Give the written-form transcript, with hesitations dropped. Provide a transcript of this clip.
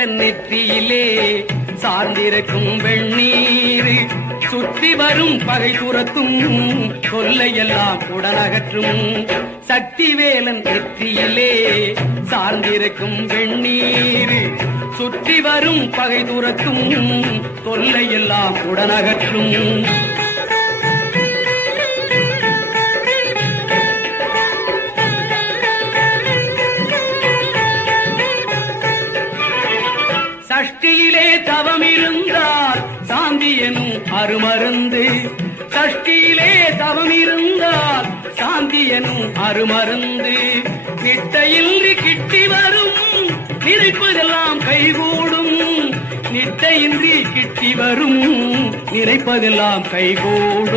வேலன் நெற்றியிலே சார்ந்திருக்கும் வெண்ணீர் சுற்றி வரும் பகை துரத்தும் கொல்லையெல்லாம் உடனகற்றும். சக்தி வேலன் நெற்றியிலே சார்ந்திருக்கும் வெண்ணீர் சுற்றி வரும் பகை துரத்தும் தொல்லையெல்லாம் உடனகற்றும். சஷ்டியிலே தவம் இருந்தால் சாந்தி எனும் அருமருந்து. சஷ்டியிலே தவம் இருந்தால் சாந்தி எனும் அருமருந்து. நிட்டையின்றி கிட்டி வரும் நினைப்பதெல்லாம் கைகூடும். நிட்டையின்றி கிட்டி வரும் நினைப்பதெல்லாம் கைகூடும்.